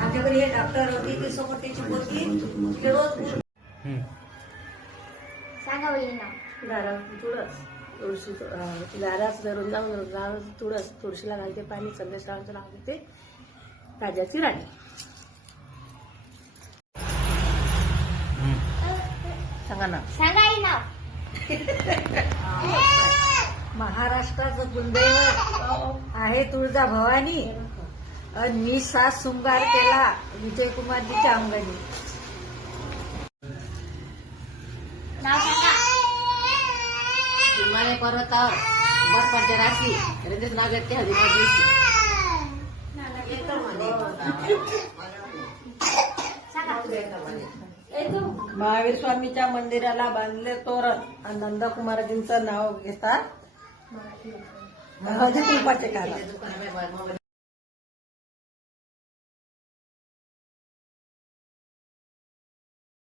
आमच्याकडे हे डॉक्टर होती ती सोबत त्याची पोरगी रोज सांगा वहिनींना. दारा तुळस तुळशी दाराच धरून जाऊन तुळस तुळशीला घालते पाणी, संदेशरावांचं नाव घेते, राजाची राणी. सांगा ना. सांगा आई नाव. महाराष्ट्राचं कुलदैवत आहे तुळजा भवानी. मी सात शृंगार केला विजयकुमारजीच्या अंगाने. नाव सांगा. हिमालय पर्वतावर बर्फाच्या राशी रंजन नाव घेते महावीर स्वामीच्या मंदिराला बांधले तोरण आणि नंदकुमारजींचं नाव घेतात हळदी कुंकवाचे कारण.